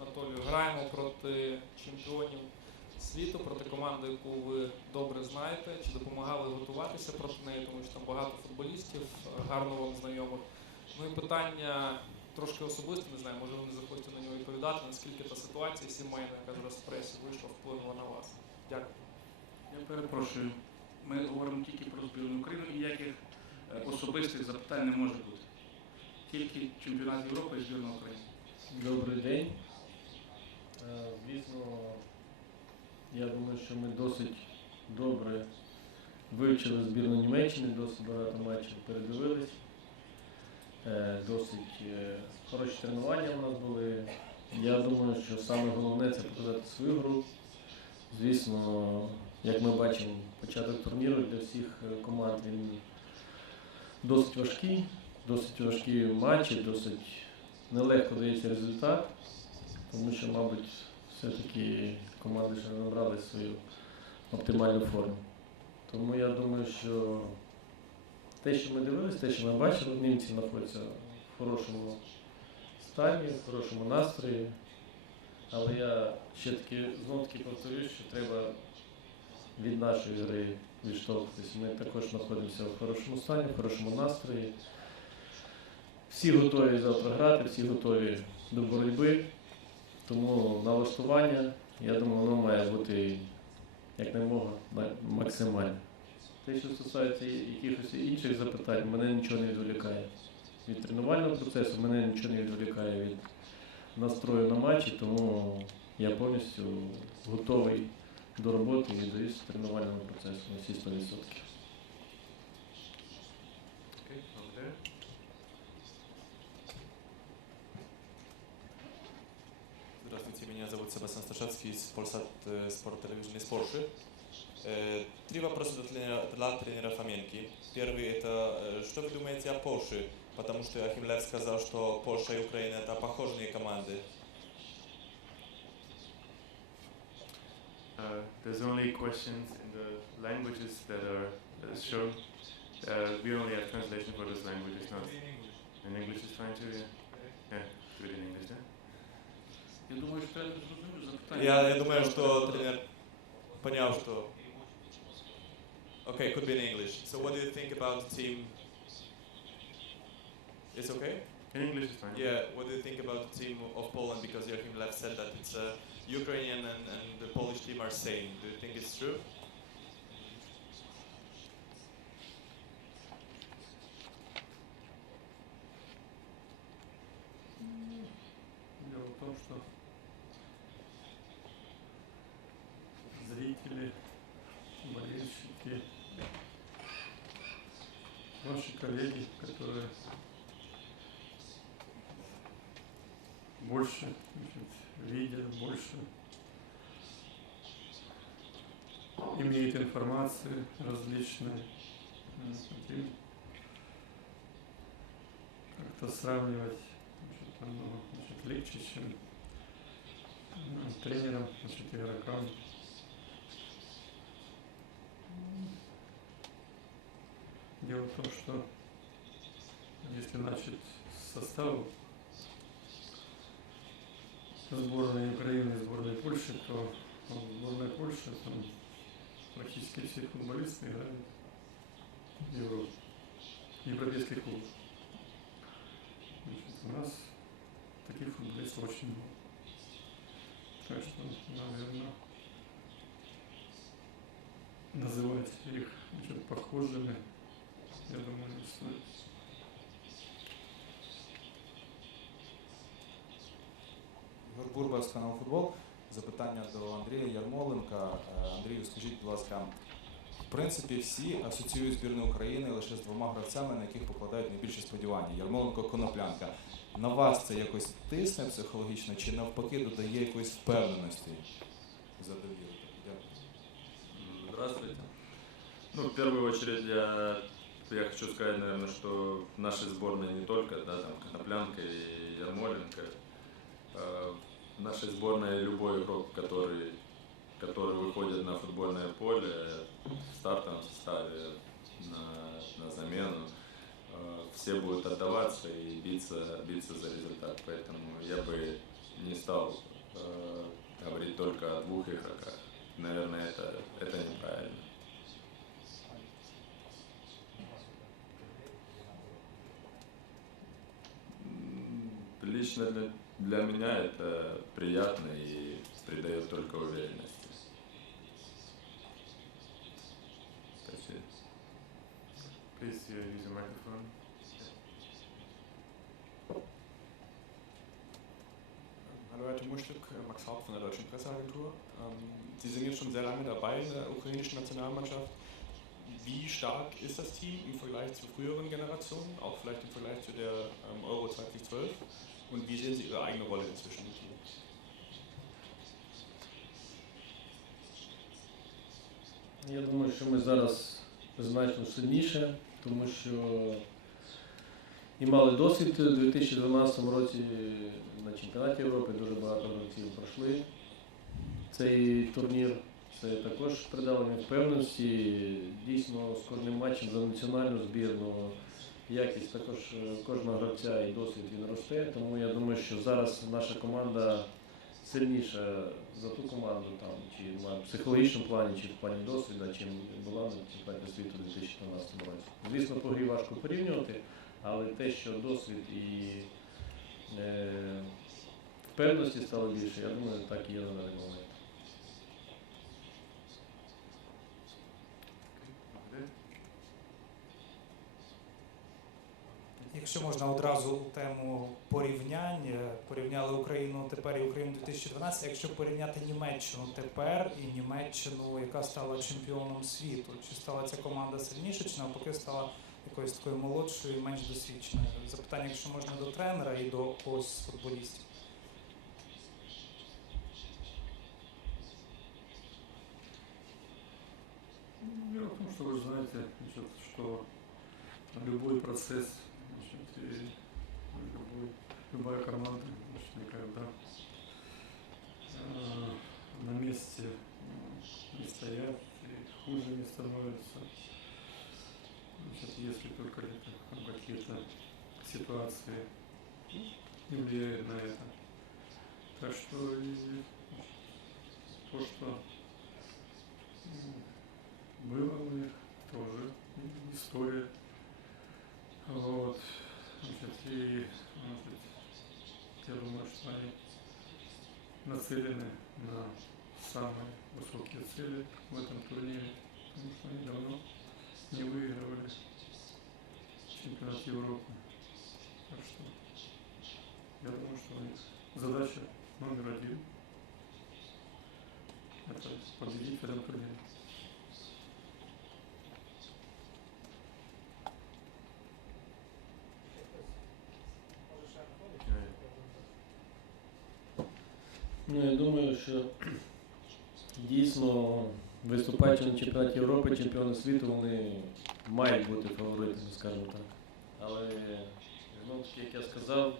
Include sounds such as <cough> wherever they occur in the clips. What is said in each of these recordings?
Анатолію, граємо проти чемпіонів світу, проти команди, яку ви добре знаєте. Чи допомагали готуватися проти неї, тому що там багато футболістів, гарно вам знайомих. Ну і питання трошки особисте, не знаю, може ви не захочете на нього відповідати, наскільки та ситуація сімейна, яка зараз в пресі вийшла, вплинула на вас. Дякую. Я перепрошую. Ми говоримо тільки про збірну України, ніяких е, особистих запитань не може бути. Тільки чемпіонат Європи і збірна України. Добрий день. Е, Звісно, я думаю, що ми досить добре вивчили збірну Німеччини, досить багато матчів передивились. Е, Досить е, хороші тренування у нас були. Я думаю, що саме головне це показати свою гру. Звісно, як ми бачимо, початок турніру для всіх команд він досить важкий, досить важкі матчі, досить нелегко дається результат, тому що, мабуть, все-таки команди ще не набрали свою оптимальну форму. Тому я думаю, що те, що ми дивилися, те, що ми бачили, німці знаходяться в хорошому стані, в хорошому настрої. Але я ще таки знов таки повторюю, що треба від нашої гри відштовхуватися. Ми також знаходимося в хорошому стані, в хорошому настрої. Всі готові завтра грати, всі готові до боротьби. Тому налаштування, я думаю, воно має бути якнаймога ма- максимальне. Те, що стосується якихось інших запитань, мене нічого не відволікає. Від тренувального процесу мене нічого не відволікає від настрою на матчі, тому я повністю готовий до роботи і віддаюся тренувальному процесу на всі 100%. меня зовут Себастьян Сташевский из Polsat э, Sport Television из Польши. Э, Три вопроса для тренера, для тренера Фоменки. Первый это, э, что вы думаете о Польше? Потому что Ахим Лев сказал, что Польша и Украина это похожие команды. Uh, there's only questions in the languages that are uh, shown. Uh, we only have translation for those languages, not in English is fine too. Yeah, yeah, Я думаю, що треба зрозуміти запитання. Я, я думаю, что тренер понял, что... Okay, could be in English. So what do you think about the team? It's okay? In English is fine. Yeah, what do you think about the team of Poland? Because Joachim Lev said that it's uh, Ukrainian and, and the Polish team are same. Do you think it's true? Что зрители, болельщики, ваши коллеги, которые больше значит, видят, больше имеют информации различные. Хотим как-то сравнивать значит, оно, значит, легче, чем м, тренерам, значит, игрокам. Дело в том, что если начать с состава сборной Украины и сборной Польши, то в сборной Польши там практически все футболисты играют в Европе, в европейских. Значит, у нас таких футболистов очень много. Так что, наверное, называть их значит, похожими, я думаю, не стоит. Ігор Бурбас, канал Футбол. Запитання до Андрія Ярмоленка. Е, Андрію, скажіть, будь ласка, принципі, всі асоціюють збірну України лише з двома гравцями, на яких покладають найбільше сподівання. Ярмоленко Коноплянка. На вас це якось тисне психологічно чи навпаки додає якоїсь впевненості? Задовіли. Дякую. Здравствуйте. Ну, в первую очередь я, я хочу сказать, наверное, что в нашей сборной не только, да, там, Коноплянка и Ярмоленко. Э, В нашей сборной любой игрок, который, который выходит на футбольное поле в стартовом составе, на, на замену, э, все будут отдаваться и биться, биться за результат. Поэтому я бы не стал э, говорить только о двух игроках. Наверное, это, это неправильно. Лично для, для меня это приятно и придает только уверенности. Please uh, use your microphone. Hallo Herr Timuschuk, äh, Max Haupt von der Deutschen Presseagentur. Ähm, Sie sind jetzt schon sehr lange dabei in der ukrainischen Nationalmannschaft. Wie stark ist das Team im Vergleich zu früheren Generationen, auch vielleicht im Vergleich zu der ähm, Euro 2012? Und wie sehen Sie Ihre eigene Rolle inzwischen im Team? Я думаю, що ми зараз значно сильніше, тому що і мали досвід у 2012 році на чемпіонаті Європи, дуже багато гравців пройшли цей турнір. Це також придало мені впевненості. Дійсно, з кожним матчем за національну збірну якість також е, кожного гравця і досвід він росте. Тому я думаю, що зараз наша команда сильніша за ту команду там, чи на психологічному плані, чи в плані досвіду, чим була на чемпіонаті світу у 2014 році. Звісно, по грі важко порівнювати, але те, що досвід і е, впевненості стало більше, я думаю, так і є на даний момент. Якщо можна одразу тему порівнянь, е, порівняли Україну тепер і Україну 2012, якщо порівняти Німеччину тепер і Німеччину, яка стала чемпіоном світу, чи стала ця команда сильніше, чи навпаки стала якоюсь такою молодшою і менш досвідченою? Запитання, якщо можна до тренера і до когось з футболістів. Дело в том, что вы знаете, значит, что любой процесс, и любой, любая команда, никогда э, на месте не стоят и хуже не становятся. Значит, если только какие-то ситуации не влияют на это. Так что и то, что было у них тоже история. Вот. И значит, я думаю, что они нацелены на самые высокие цели в этом турнире, потому что они давно не выигрывали чемпионат Европы. Так что я думаю, что у них задача номер один это победить в этом турнире. Ну, я думаю, що дійсно виступаючи на чемпіонаті Європи, чемпіони світу, вони мають бути фаворитами, скажімо так. Але знову як я сказав,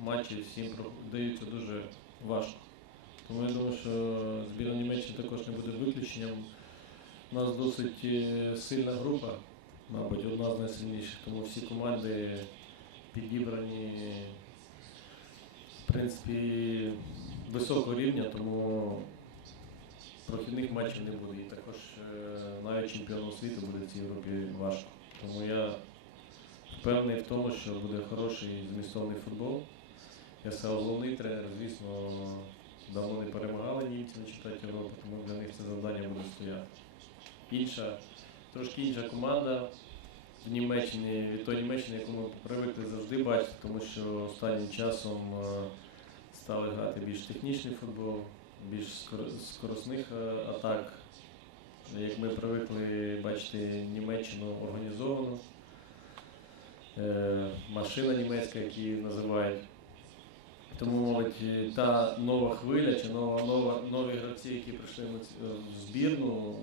матчі всім даються дуже важко. Тому я думаю, що збірна Німеччини також не буде виключенням. У нас досить е, сильна група, мабуть, одна з найсильніших, тому всі команди підібрані в принципі високого рівня, тому прохідних матчів не буде. І також е, навіть чемпіону світу буде в цій групі важко. Тому я впевнений в тому, що буде хороший змістовний футбол. Я сказав, головний тренер, звісно, давно не перемагали німці на чемпіонаті Європи, тому для них це завдання буде стояти. Інша, трошки інша команда в Німеччині, від тої Німеччини, яку ми привикли завжди бачити, тому що останнім часом е, стали грати більш технічний футбол, більш скор- скоросних е, атак. Як ми привикли бачити Німеччину організовану, е, машина німецька, як її називають. Тому, мабуть, е, та нова хвиля чи нова, нова, нові гравці, які прийшли в збірну,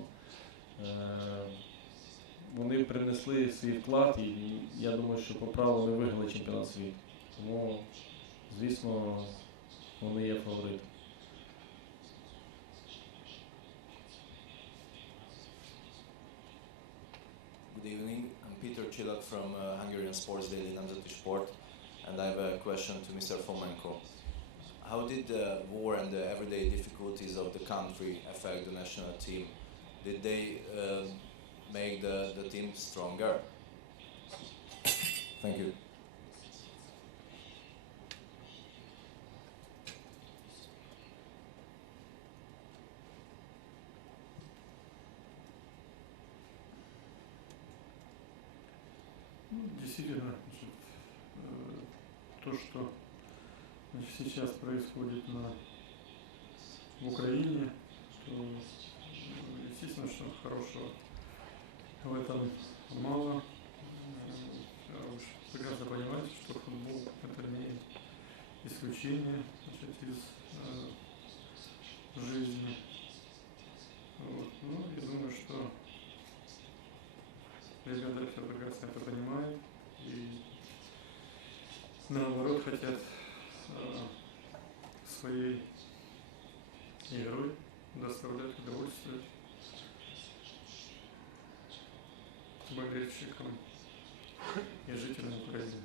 вони принесли свій вклад і я думаю, що по праву не виграли чемпіонат світу. Тому, звісно, Romênia favorito. Good evening. I'm Peter Chilak from uh, Hungarian Sports Daily Namzati Sport, and I have a question to Mr. Fomenko. How did the war and the everyday difficulties of the country affect the national team? Did they uh, make the, the team stronger? <coughs> Thank you. Действительно, значит, э, то, что значит, сейчас происходит на, в Украине, что, э, естественно, что хорошего в этом мало. Э, Вы уж прекрасно понимаете, что футбол это не исключение значит, из э, жизни. Вот. Ну, я думаю, что ребята все прекрасно это понимают наоборот хотят э, своей игрой доставлять удовольствие болельщикам и жителям Украины.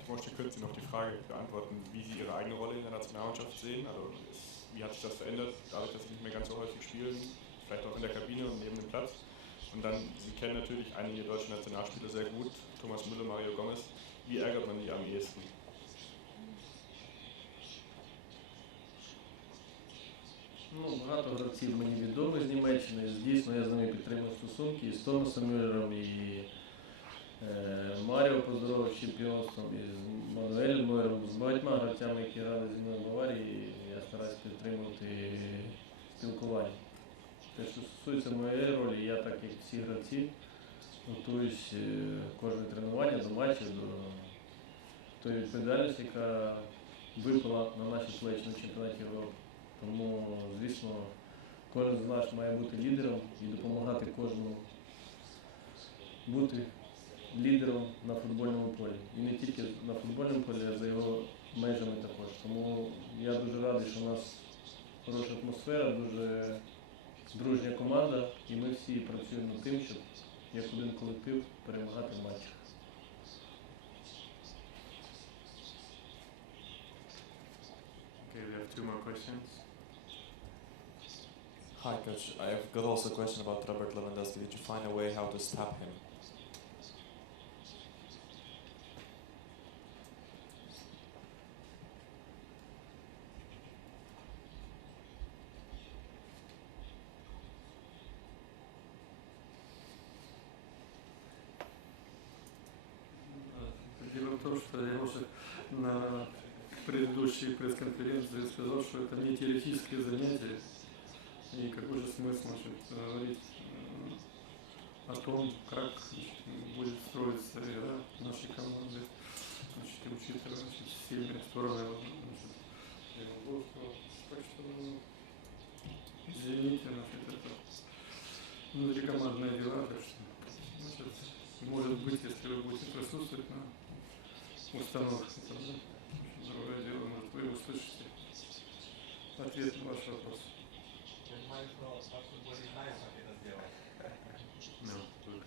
Ich möchte kurz noch die Frage beantworten, wie Sie Ihre eigene Rolle in der Nationalmannschaft sehen. Also ist, wie hat sich das verändert, dadurch, dass Sie nicht mehr ganz so häufig spielen, vielleicht auch in der Kabine und neben dem Platz. Und dann, Sie kennen natürlich einige deutsche Nationalspieler sehr gut, Thomas Müller, Mario Gomez. Wie ärgert man die am ehesten? Ну, багато гравців мені відомі з Німеччини. Дійсно, я з ними підтримую стосунки і з Томасом Мюллером, і е, Маріо поздоровив з чемпіонством, і з Мануелем Мюллером, з багатьма гравцями, які грали зі мною в Баварії, я стараюсь підтримувати спілкування. Те, що стосується моєї ролі, я так як всі гравці, готуюсь е, кожне тренування до матчів, до тої відповідальності, яка випала на наші плечі на чемпіонаті Європи. Тому, звісно, кожен з нас має бути лідером і допомагати кожному бути лідером на футбольному полі. І не тільки на футбольному полі, а за його межами також. Тому я дуже радий, що у нас хороша атмосфера, дуже дружня команда, і ми всі працюємо над тим, щоб як один колектив перемагати в матчах. Okay, we have two more questions. Hi, coach. I've got also a question about Robert Lewandowski. Did you find a way how to stop him? На предыдущей пресс-конференции сказал, что это не теоретические занятия. И какой же смысл значит, говорить э, о том, как будет строиться игра нашей команды, значит, и учитывая значит, сильные стороны значит. Так что, извините, значит, это внутрикомандные дела, так что, значит, может быть, если вы будете присутствовать на установке, тогда другое дело, может, вы услышите ответ на ваш вопрос. No, we'll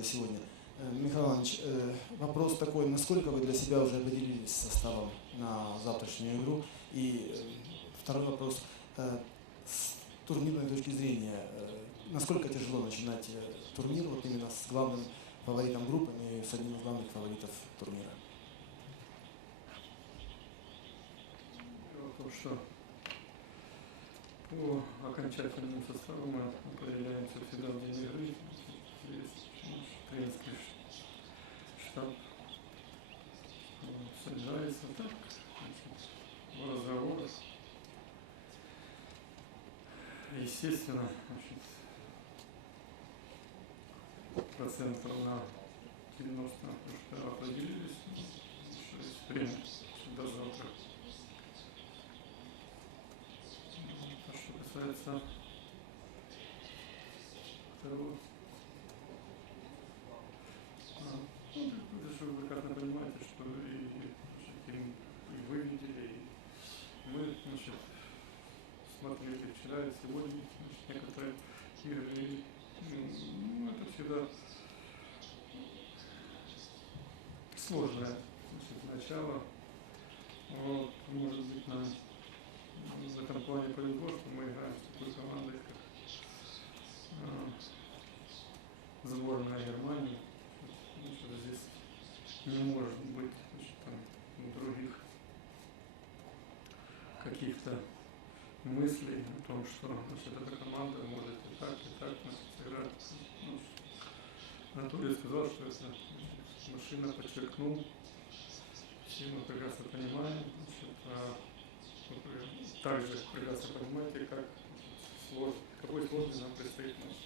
газета «Сегодня». Э, Михаил Иванович, э, вопрос такой, насколько вы для себя уже определились с составом на завтрашнюю игру? И э, второй вопрос, турнирной точки зрения, э, насколько тяжело начинать э, турнир вот именно с главным фаворитом группы и с одним из главных фаворитов турнира? Том, что по окончательным составам мы определяемся всегда в день игры. Есть наш тренерский штаб. Собирается так, в разговорах. Естественно, значит, процентов равна 90 уже определились, что есть время до завтра. А что касается второго, смотрели вчера и сегодня некоторые игры. И, ну, это всегда сложное значит, начало. Вот, может быть, нам в этом плане повезло, что мы играем с такой командой, как э, сборная Германии. Значит, здесь не может быть значит, там, других каких-то мыслей том, что значит, эта команда может и так, и так значит, сыграть. Ну, Анатолий сказал, что это значит, машина подчеркнул. Все мы прекрасно понимаем, значит, а вы также прекрасно понимаете, как слож, какой сложный нам предстоит матч.